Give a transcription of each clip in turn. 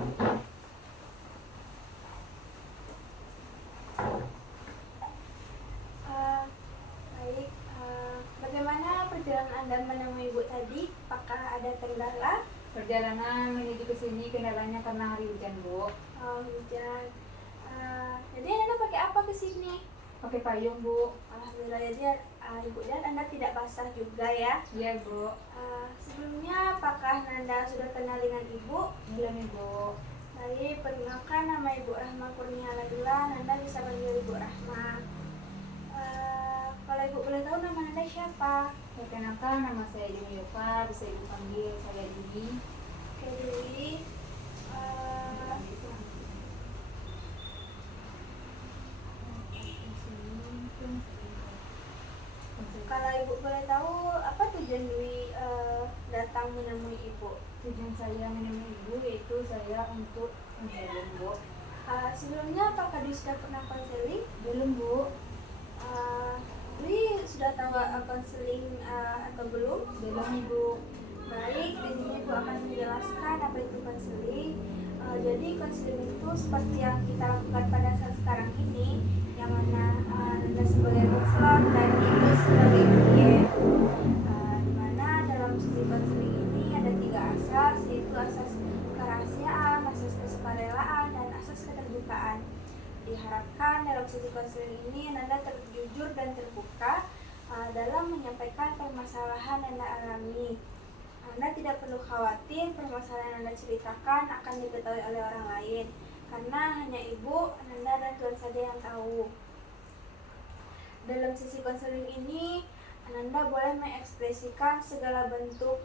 Eh, Baik, bagaimana perjalanan Anda menemui Ibu tadi? Apakah ada kendala? Perjalanan menuju ke sini kendalanya karena hari hujan, Bu. Oh, hujan. Jadi Anda pakai apa ke sini? Pakai payung, Bu. Alhamdulillah, jadi Ibu dan Anda tidak basah juga ya. Iya, Bu. Sebelumnya, apakah Nanda sudah kenal dengan Ibu? Belum, Ibu. Baik, perkenalkan nama Ibu Rahma Kurnia Ladula. Nanda bisa panggil Ibu Rahma. Kalau Ibu boleh tahu nama Nanda siapa? Perkenalkan, nama saya Dewi Yofa, bisa Ibu panggil saya Dewi. Oke, Dewi. Kalau Ibu boleh tahu, apa tujuan Dewi datang menemui Ibu? Tujuan saya menemui Ibu yaitu saya untuk konseling, Bu. Sebelumnya apakah Dewi sudah pernah konseling? Belum, Bu. Dewi sudah tahu konseling atau belum? Belum, Ibu. Baik, di sini Ibu akan menjelaskan apa itu konseling. Jadi konseling itu seperti yang kita lakukan pada saat sekarang ini, yang mana Anda sebagai konselor dan Ibu sebagai klien. Di mana dalam sisi konseling ini ada 3 asas, yaitu asas kerahasiaan, asas kesukarelaan, dan asas keterbukaan. Diharapkan dalam sesi konseling ini Anda terjujur dan terbuka dalam menyampaikan permasalahan yang Anda alami. Anda tidak perlu khawatir permasalahan yang Anda ceritakan akan diketahui oleh orang lain, karena hanya Ibu, Anda, dan Tuhan saja yang tahu. Dalam sesi konseling ini, Anda boleh mengekspresikan segala bentuk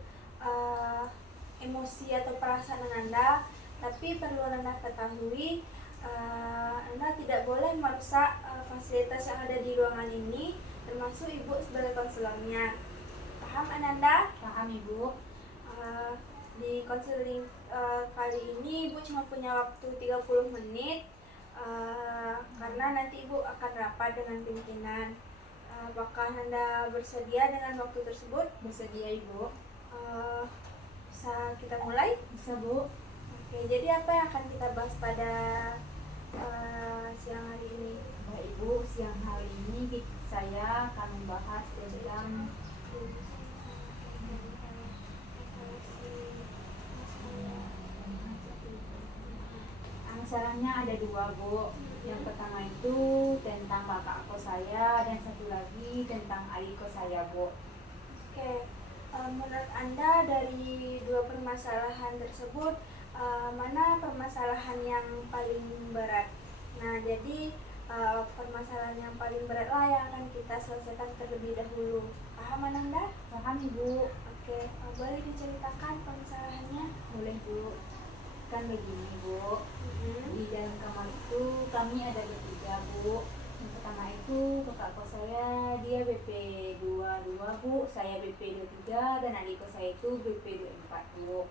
emosi atau perasaan Anda, tapi perlu Anda ketahui, Anda tidak boleh merusak fasilitas yang ada di ruangan ini, termasuk Ibu sebagai konselornya. Paham Ananda? Paham, Ibu. Di konseling kali ini Ibu cuma punya waktu 30 menit karena nanti Ibu akan rapat dengan pimpinan. Apakah Anda bersedia dengan waktu tersebut? Bersedia, Ibu. Bisa kita mulai? Bisa, Bu. Oke, jadi apa yang akan kita bahas pada siang hari ini? Baik, Ibu, siang hari ini saya akan membahas tentang masalahnya ada 2, Bu. Yang pertama itu tentang kakak kos saya dan satu lagi tentang adik kos saya, Bu. Oke, menurut Anda dari 2 permasalahan tersebut mana permasalahan yang paling berat? Nah, jadi permasalahan yang paling berat lah yang akan kita selesaikan terlebih dahulu. Paham Anda? Paham, Ibu. Oke, boleh diceritakan permasalahannya? Boleh, Bu. Kan begini, Bu. Di dalam kamar itu kami ada bertiga, Bu. Yang pertama itu kakak kos saya, dia BP 22, Bu. Saya BP 23 dan adik kos saya itu BP 24, Bu.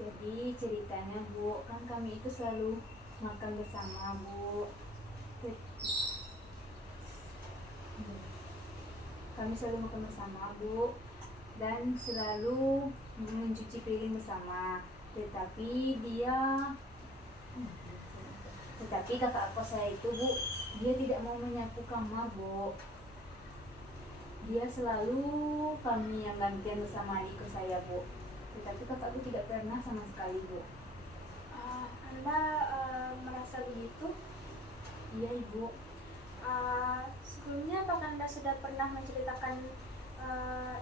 Jadi ceritanya, Bu, kan kami itu selalu makan bersama, Bu. Kami selalu makan bersama, Bu, dan selalu mencuci piring bersama. Tetapi kakak kos saya itu, Bu, dia tidak mau menyapu kamar, Bu. Dia selalu kami yang gantian bersama adik kos saya, Bu. Tetapi kakakku tidak pernah sama sekali, Bu. Anda merasa begitu? Iya, Ibu. Sebelumnya apakah Anda sudah pernah menceritakan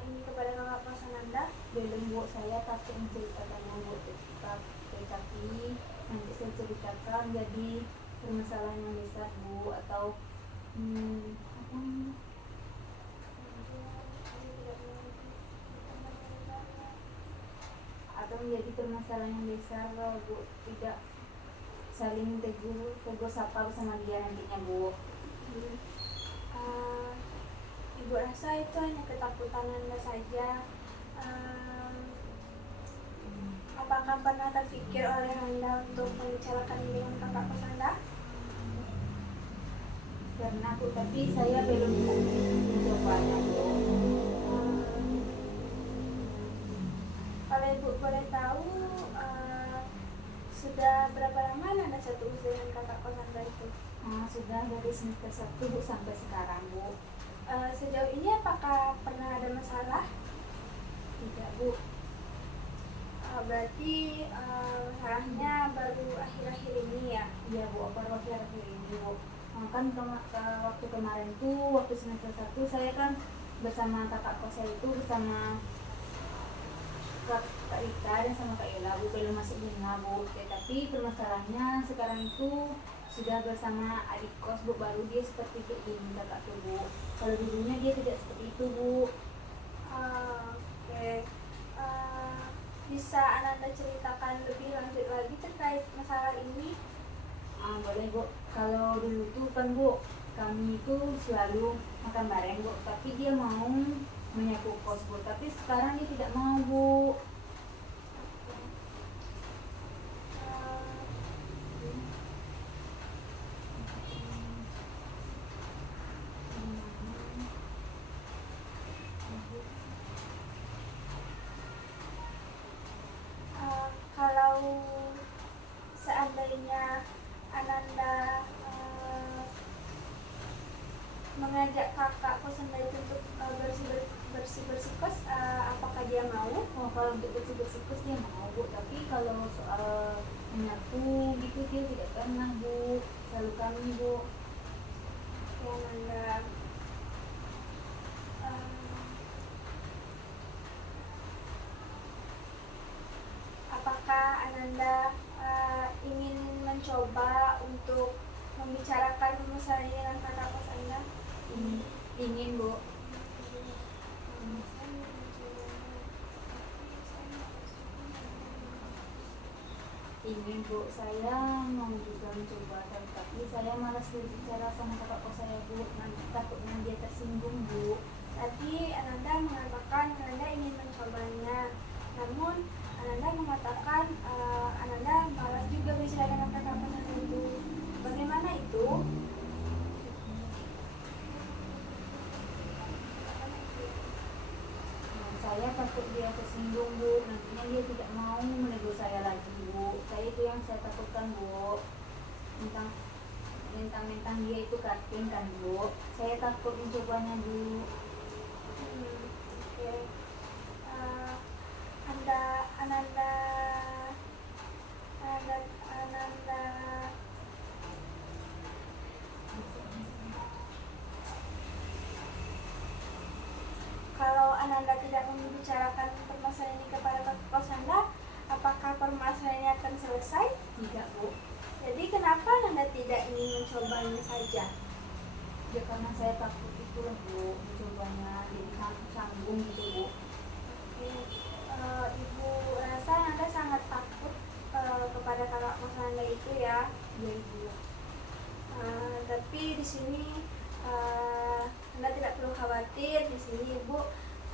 ini kepada kakak kosan Anda? Belum, Bu, saya takut menceritakannya, Bu. Tetapi nanti saya ceritakan jadi permasalahan yang besar, Bu, atau menjadi permasalahan yang besar, Bu. Tidak saling tegur sapa bersama dia nantinya, Bu. Ibu rasa itu hanya ketakutan Anda saja. Apakah pernah terpikir oleh Anda untuk membicarakan dengan kakak kos Anda? Pernah, Bu, tapi saya belum mencobanya, Bu. Kalau Ibu boleh tahu, sudah berapa lama Ananda satu dengan kakak kos Anda itu? Sudah dari semester 1 Bu sampai sekarang Bu. Sejauh ini apakah pernah ada masalah? Tidak Bu. Berarti masalahnya baru akhir-akhir ini ya? Iya Bu, baru akhir-akhir ini Bu. Kan waktu kemarin tuh, waktu semester 1 saya kan bersama kakak kos saya itu bersama Kak Rita dan sama Kak Ella Bu, belum masuk bunga Bu. Tapi permasalahannya sekarang itu sudah bersama adik kos Bu, baru dia seperti kayak gini kakak tuh Bu. Kalau dulunya dia tidak seperti itu Bu. Oke. Bisa Ananda ceritakan lebih lanjut lagi terkait masalah ini? Boleh Bu. Kalau dulu tuh kan Bu, kami itu selalu makan bareng Bu, tapi dia mau menyapu kos Bu, tapi sekarang dia tidak mau Bu. Kalau seandainya Ananda mengajak kakak kos Anda itu untuk bersih kos, apakah dia mau? Kalau untuk bersih kos dia mau Bu, tapi kalau soal menyapu gitu dia tidak pernah Bu, selalu kami Bu. Ya Ananda. Apakah Ananda ingin mencoba untuk membicarakan masalah ini dengan kakak kos Anda? Ingin Bu. Ingin Bu, saya mau juga mencoba, tapi saya malas berbicara sama kakak kos saya Bu, takutnya dia tersinggung Bu. Tadi Ananda mengatakan Ananda ingin mencobanya, namun Ananda mengatakan Ananda malas juga bicara dengan kakak kos Anda itu. Bagaimana itu? Saya takut dia tersinggung Bu, nantinya dia tidak mau menegur saya lagi Bu. Saya itu yang saya takutkan Bu. Mentang-mentang dia itu karting kan Bu, saya takut mencobanya Bu. Oke. Ananda kalau Ananda tidak membicarakan permasalahan ini kepada kakak kos Anda, apakah permasalahan ini akan selesai? Tidak Bu. Jadi kenapa Ananda tidak ingin mencobanya saja? Ya karena saya takut itu lah Bu, mencobanya jadi canggung gitu Bu. Ibu rasa Anda sangat takut kepada kakak kos Anda itu ya. Iya Ibu. Tapi di sini Anda tidak perlu khawatir. Di sini Ibu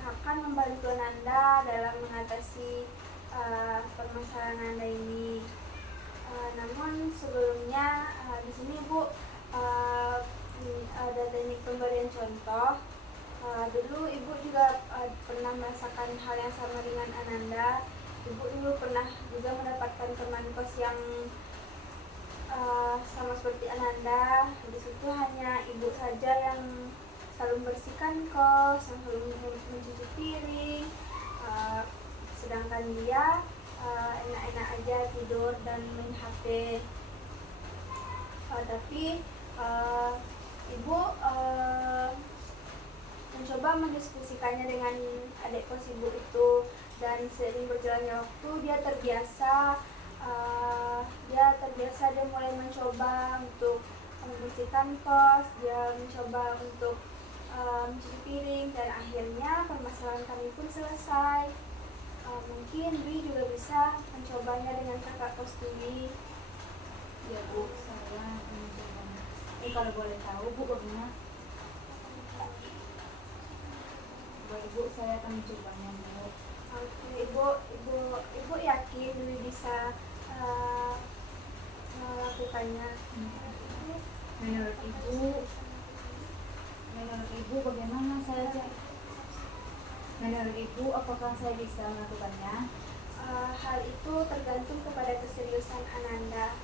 akan membantu Anda dalam mengatasi permasalahan Anda ini. Namun sebelumnya di sini Ibu ada teknik pemberian contoh. Dulu Ibu juga pernah merasakan hal yang sama dengan Ananda. Ibu dulu pernah juga mendapatkan teman kos yang sama seperti Ananda. Di situ hanya Ibu saja yang selalu membersihkan kos, yang selalu mencuci piring, sedangkan dia enak-enak aja tidur dan main HP. Tapi Ibu mencoba mendiskusikannya dengan adik kos Ibu itu, dan seiring berjalannya waktu dia terbiasa, dia mulai mencoba untuk membersihkan kos, dia mencoba untuk mencuci piring, dan akhirnya permasalahan kami pun selesai. Mungkin Dwi juga bisa mencobanya dengan kakak kos Dwi. Ya Bu, saya mencobanya. Kalau boleh tahu Bu, bagaimana? Boleh Bu, saya akan mencobanya Bu. Oke, Ibu yakin Dwi bisa melakukannya? Menurut Ibu bagaimana saya? Menurut Ibu apakah saya bisa melakukannya? Hal itu tergantung kepada keseriusan Ananda.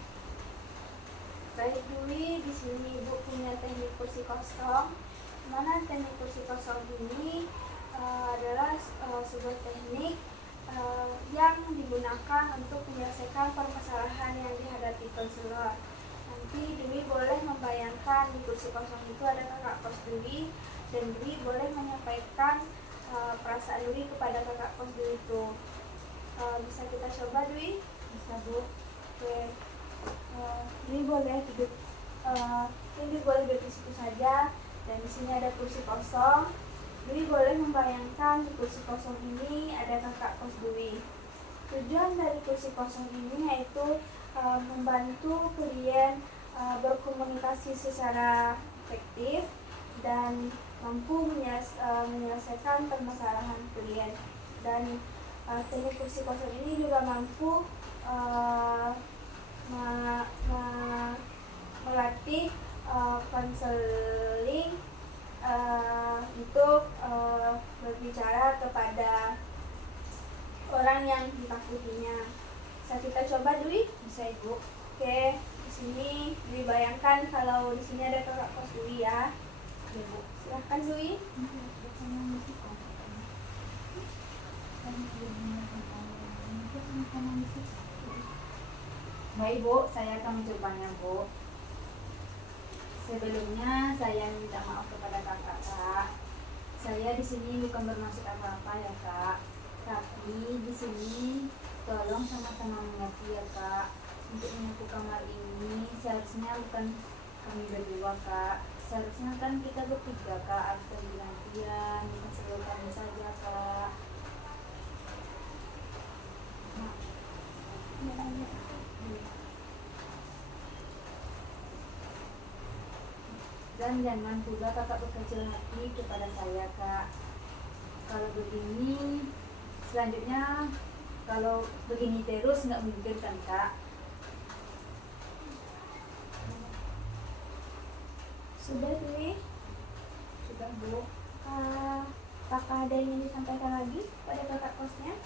Baik Dwi, di sini Ibu punya teknik kursi kosong. Mana teknik kursi kosong ini adalah sebuah teknik yang digunakan untuk menyelesaikan permasalahan yang dihadapi konselor. Nanti Dwi boleh membayangkan di kursi kosong itu ada kakak kos Dwi, dan Dwi boleh menyampaikan perasaan Dwi kepada kakak kos Dwi itu. Bisa kita coba Dwi? Bisa Bu. Oke. Dwi boleh duduk, Dwi boleh duduk di situ saja, dan di sini ada kursi kosong. Dwi boleh membayangkan di kursi kosong ini ada kakak kos Dwi. Tujuan dari kursi kosong ini yaitu membantu kalian berkomunikasi secara efektif dan mampu menyelesaikan permasalahan kalian. Dan teknik kursi kosong ini juga mampu melatih konseling untuk berbicara kepada orang yang ditakutinya. Bisa kita coba Dwi? Bisa Ibu. Oke, di sini Dwi bayangkan kalau di sini ada kakak kos Dwi ya. Ya Bu. Silahkan Dwi. Baik Bu, saya akan mencobanya Bu. Sebelumnya saya minta maaf kepada kakak. Saya di sini bukan bermaksud apa-apa ya Kak. Tapi di sini tolong sama-sama mengerti ya Kak. Untuk menyapu kamar ini seharusnya bukan kami berdua Kak. Seharusnya kan kita bertiga Kak, harus ganti-gantian, bukan selalu kami saja Kak. Dan jangan pula kakak berkecil hati kepada saya Kak. Kalau begini, selanjutnya kalau begini terus nggak mungkin kan Kak. Sudah Dwi? Sudah Bu. Apakah ada yang ingin disampaikan lagi pada kakak kosnya?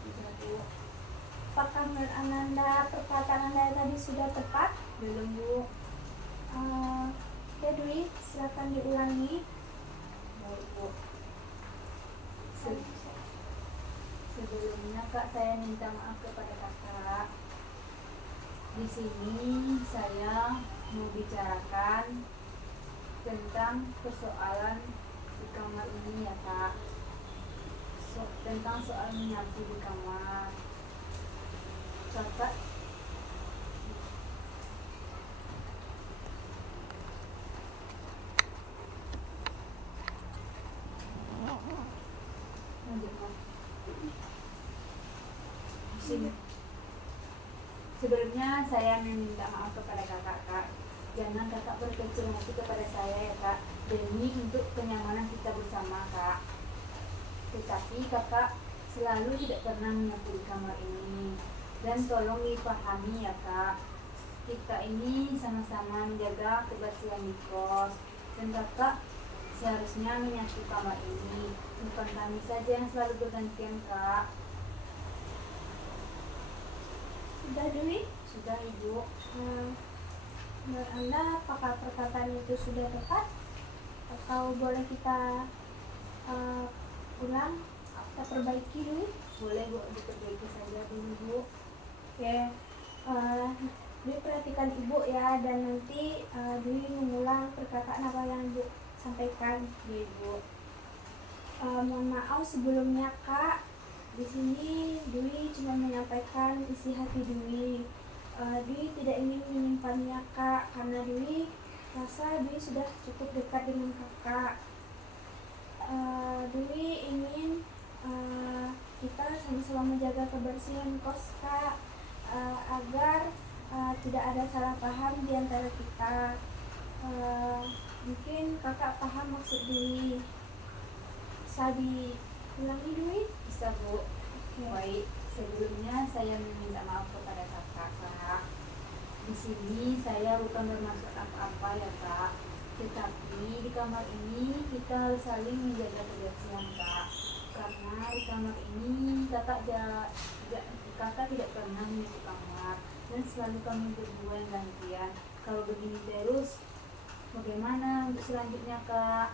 Sudah Bu. Apakah menurut Ananda perkataan Anda tadi sudah tepat? Belum Bu. Oke Dwi, silakan diulangi. Baik Bu. Sebelumnya Kak, saya minta maaf kepada kakak. Di sini saya mau bicarakan tentang persoalan di kamar ini ya Kak. Tentang soal menyapu di kamar. Kakak Sebelumnya saya meminta maaf kepada kakak. Jangan kakak berkecil hati kepada saya ya Kak, demi untuk kenyamanan kita bersama Kak. Tetapi kakak selalu tidak pernah menyapu di kamar ini. Dan tolong dipahami ya Kak, kita ini sama-sama menjaga kebersihan di kos. Dan kakak seharusnya menyapu kamar ini, bukan kami saja yang selalu bergantian Kak. Sudah Dwi? Sudah Ibu. Menurut Anda apakah perkataan itu sudah tepat? Atau boleh kita ulang? Kita perbaiki Dwi? Boleh Bu, diperbaiki saja dulu Bu. Oke, Dwi perhatikan Ibu ya, dan nanti Dwi mengulang perkataan apa yang Ibu sampaikan. Ya Ibu. Mohon maaf sebelumnya Kak. Di sini Dwi cuma menyampaikan isi hati Dwi. Dwi tidak ingin menyimpannya Kak, karena Dwi rasa Dwi sudah cukup dekat dengan Kakak. Dwi ingin kita sama-sama menjaga kebersihan kos Kak, agar tidak ada salah paham di antara kita. Mungkin Kakak paham maksud Dwi. Bisa diulangi Dwi? Bisa Bu. Oke. Baik, sebelumnya saya meminta maaf kepada kakak Kak. Di sini saya bukan bermaksud apa-apa ya Kak. Tetapi di kamar ini kita harus saling menjaga kebersihan Kak. Karena di kamar ini kakak tidak pernah menyapu kamar. dan selalu kami berdua yang gantian. Kalau begini terus bagaimana untuk selanjutnya Kak?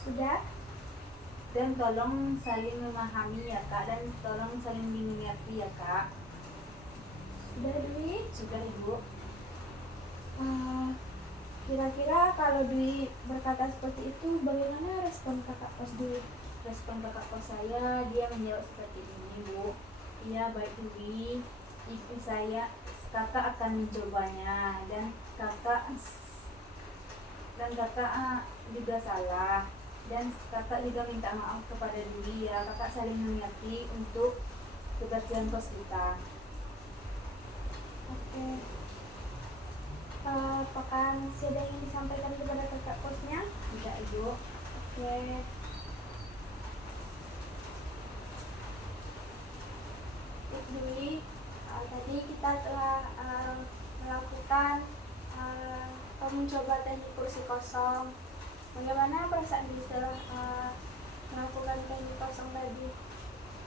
Sudah? Dan tolong saling memahami ya Kak, dan tolong saling dimengerti ya Kak. Sudah Dwi? Sudah Ibu. Kira-kira kalau Dwi berkata seperti itu, bagaimana respon kakak kos Dwi? Respon kakak kos saya, dia menjawab seperti ini Bu. Iya baik Dwi, itu saya, kakak akan mencobanya, dan kakak juga salah, dan kakak juga minta maaf kepada Dwi ya. Kakak saling mengerti untuk kebersihan kos kita. Oke. Apakah masih ada yang ingin disampaikan kepada kakak kosnya? Tidak Ibu. Oke. Dwi, tadi kita telah melakukan mencoba teknik kursi kosong. Bagaimana perasaan Dwi setelah melakukan teknik kosong tadi?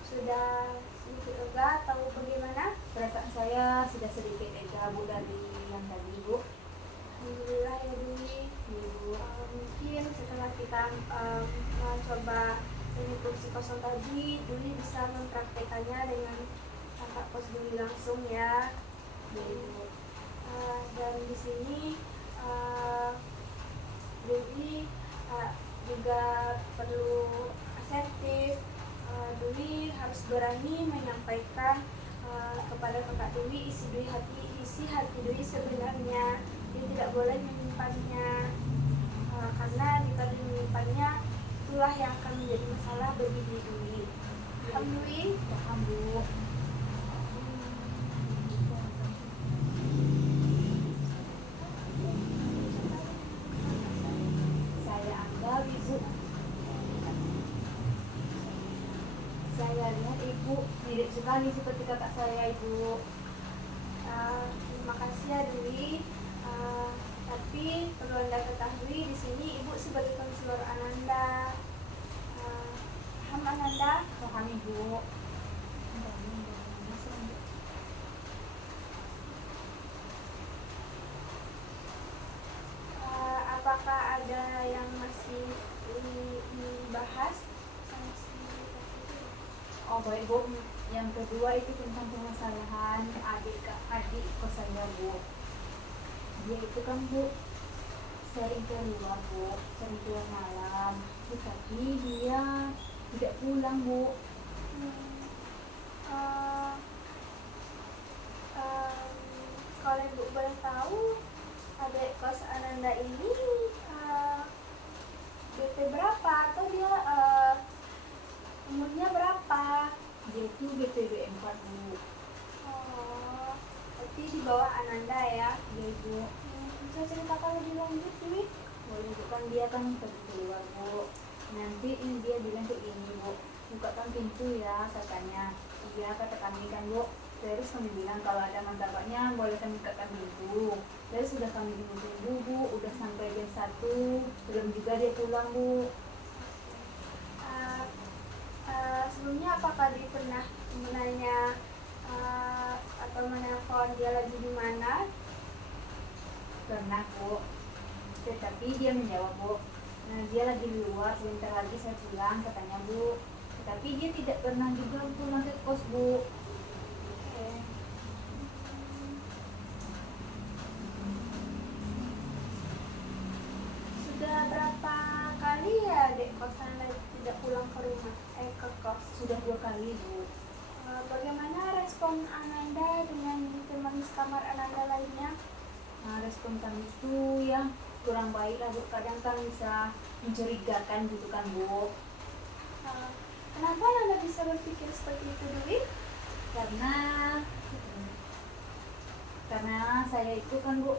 Sudah sedikit lega atau bagaimana? Perasaan saya sudah sedikit lega Bu dari yang tadi Bu. Alhamdulillah ya Dwi. Ibu. Mungkin setelah kita mencoba teknik kursi kosong tadi, Dwi bisa mempraktekannya dengan kakak kos Dwi langsung ya. Ibu. Dan di sini Dwi juga perlu asertif. Dwi harus berani menyampaikan kepada kakak Dwi isi hati Dwi sebenarnya. Dia tidak boleh menyimpannya, karena jika dia menyimpannya, itulah yang akan menjadi masalah bagi Dwi. Paham Dwi? Paham Bu. Saya anggap Ibu, saya lihat Ibu mirip sekali seperti kakak saya Ibu. Terima kasih ya Dwi. Tapi perlu Anda ketahui di sini Ibu sebagai konselor Ananda. Paham Ananda? Paham Ibu. Apakah ada yang masih dibahas? Oh baik Bu, yang kedua itu tentang permasalahan adik kos saya Bu. Dia itu kan Bu sering keluar Bu, sering keluar malam, tetapi dia tidak pulang Bu. Kalau Ibu boleh tahu, adik kos Ananda ini BP berapa atau dia umurnya berapa? Dia itu BPB 4 Bu. Oh, berarti di bawah Ananda ya. Dia Ibu. Bisa ceritakan lebih lanjut Dwi? Boleh Bu, kan dia kan pergi keluar Bu. Nanti ini dia bilang kayak gini Bu, bukakan pintu ya katanya. Iya kata kami kan Bu. Terus kami bilang kalau ada martabaknya boleh kami bukakan pintu. Terus sudah kami tunggu Bu, udah sampai jam 1, belum juga dia pulang Bu. Sebelumnya apakah dia pernah menanya atau menelpon dia lagi di mana? Pernah Bu, tetapi dia menjawab Bu, nah, dia lagi di luar, sebentar lagi saya pulang katanya Bu. Tetapi dia tidak pernah juga pulang ke kos Bu. Sudah berapa kali ya dek kosan tidak pulang ke rumah, ke kos? Sudah 2 kali Bu. Bagaimana respon Ananda dengan teman sekamar Ananda lainnya? Nah, respon kami itu ya kurang baik lah Bu, kadang kan bisa mencurigakan gitu kan Bu. Kenapa Ananda bisa berpikir seperti itu Dwi? Karena saya itu kan Bu,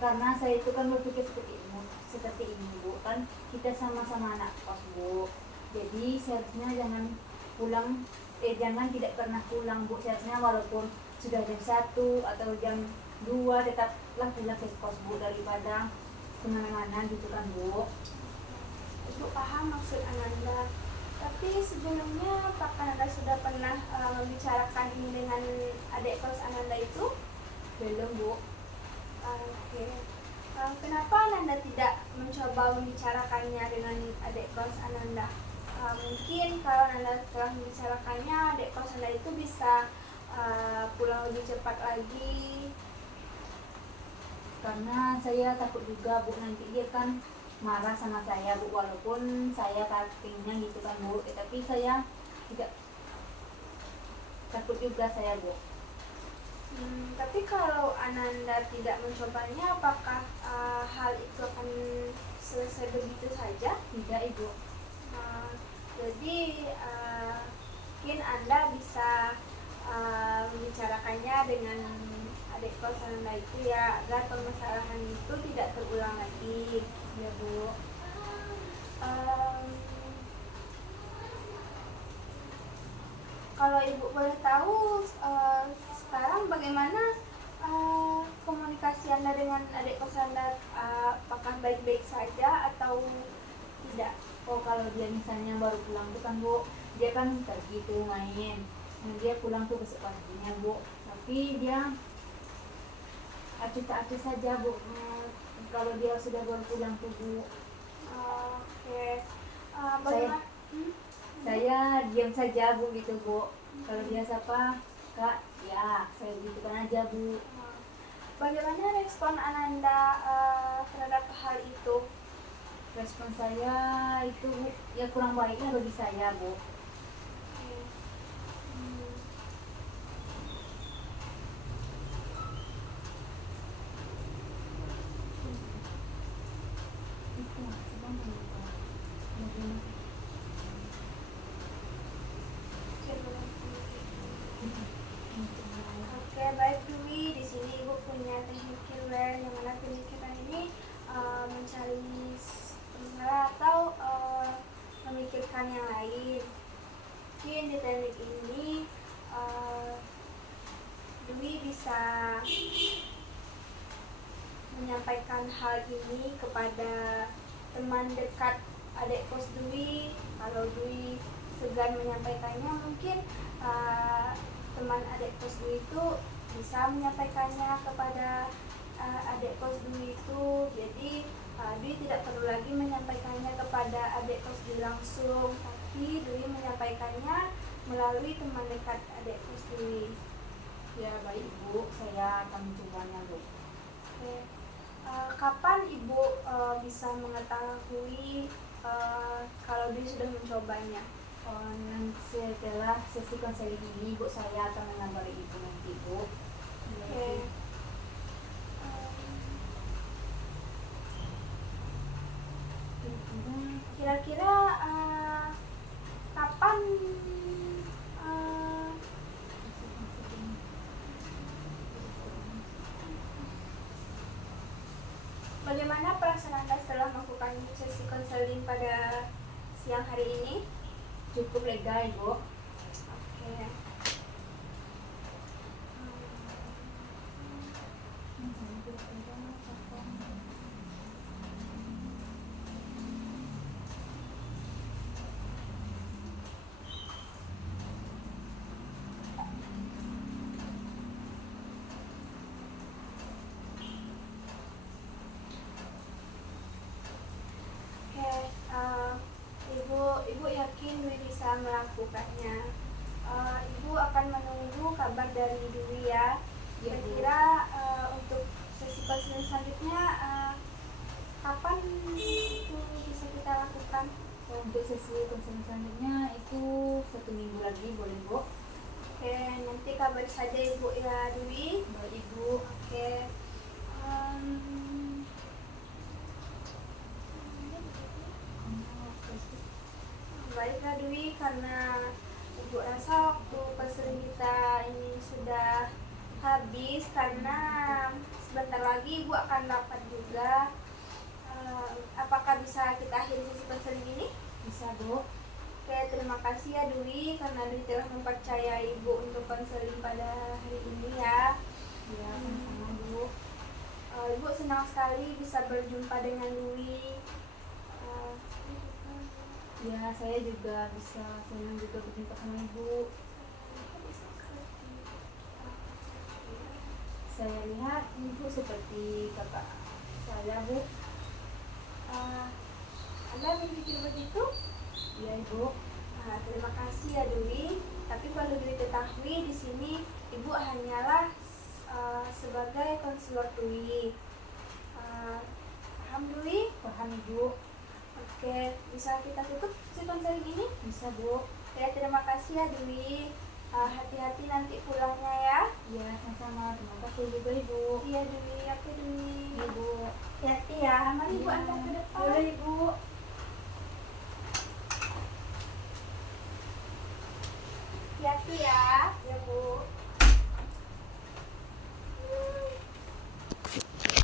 karena saya itu kan berpikir seperti ini Bu, kan kita sama-sama anak kos Bu, jadi seharusnya jangan tidak pernah pulang Bu. Seharusnya walaupun sudah jam 1 atau jam 2 tetaplah pulang ke kos Bu, daripada kemana-mana gitu kan Bu. Ibu paham maksud Ananda. Tapi sebelumnya apakah Ananda sudah pernah membicarakan ini dengan adik kos Ananda itu? Belum, Bu. Oke. Kenapa Ananda tidak mencoba membicarakannya dengan adik kos Ananda? Mungkin kalau Ananda telah membicarakannya, adik kos Ananda itu bisa pulang lebih cepat lagi. Karena saya takut juga, Bu, nanti dia kan marah sama saya, Bu, walaupun saya cuttingnya gitu kan, Bu, tapi saya tidak takut juga saya, Bu. Tapi kalau Ananda tidak mencobanya, apakah hal itu akan selesai begitu saja? Tidak, Ibu. Jadi mungkin Anda bisa membicarakannya dengan adik kos Anda itu ya, agar permasalahan itu tidak terulang lagi, Ya, Bu. Em, Kalau Ibu boleh tahu, sekarang bagaimana komunikasi Anda dengan adik kos Anda? Apakah baik-baik saja atau tidak? Oh, kalau dia misalnya baru pulang tuh kan, Bu, dia kan pergi tuh main. Nah, dia pulang tuh besok paginya, Bu. Tapi dia acuh tak acuh saja, Bu. Kalau dia sudah baru pulang tuh, Bu. Oke. Bagaimana? Saya diam saja, Bu, gitu, Bu. Kalau dia sapa, Kak, ya, saya gitu kan aja, Bu. Bagaimana respon Ananda terhadap hal itu? Respon saya itu, Bu, ya kurang baiknya bagi saya, Bu. Hmm. Oke, baik Dwi. Di sini Ibu punya teknik killer yang mana teknik killer ini mencari pengendara atau memikirkan yang lain. Mungkin di teknik ini Dwi bisa menyampaikan hal ini kepada teman dekat adik kos Dwi. Kalau Dwi segan menyampaikannya, mungkin teman adik kos Dwi itu bisa menyampaikannya kepada adik kos Dwi itu. Jadi Dwi tidak perlu lagi menyampaikannya kepada adik kos Dwi langsung, tapi Dwi menyampaikannya melalui teman dekat adik kos Dwi. Ya, baik, Bu. Saya akan mencobanya, Bu. Oke. Kapan Ibu bisa mengetahui kalau Dwi sudah mencobanya? Nanti setelah sesi konseling ini, Bu, saya akan mengabari Ibu nanti, Bu. Oke. Kira-kira kapan bagaimana perasaan Anda setelah melakukan sesi konseling pada siang hari ini? Cukup lega, Ibu. Oke. Ibu yakin Dwi bisa melakukannya. Ibu akan menunggu kabar dari Dwi ya. Kira-kira untuk sesi konseling selanjutnya kapan itu bisa kita lakukan? Untuk sesi konseling selanjutnya itu 1 minggu lagi, boleh, Bu? Oke, nanti kabari saja Ibu ya Dwi. Baik, Ibu. Oke. Baiklah Dwi, karena Ibu rasa waktu konseling kita ini sudah habis, karena sebentar lagi Ibu akan rapat juga. Apakah bisa kita akhiri sesi konseling ini? Bisa, Bu. Oke, terima kasih ya Dwi, karena Dwi telah mempercayai Ibu untuk konseling pada hari ini ya. Ya, sama-sama, Bu. Ibu senang sekali bisa berjumpa dengan Dwi. Ya, saya juga bisa senang juga berjumpa sama Ibu. Saya lihat Ibu seperti kakak saya, Bu. Anda berpikir begitu? Iya, Ibu. Terima kasih ya Dwi. Tapi perlu diketahui di sini Ibu hanyalah sebagai konselor Dwi. Paham Dwi? Paham, Ibu. Oke, bisa kita tutup si konseling ini? Bisa, Bu. Ya, terima kasih ya Dwi. Hati-hati nanti pulangnya ya. Ya, sama-sama. Terima kasih juga, Ibu. Iya Dwi, oke Dwi. Ibu. Hati-hati ya, mari Ibu antar ke depan. Boleh, Ibu. Hati-hati ya.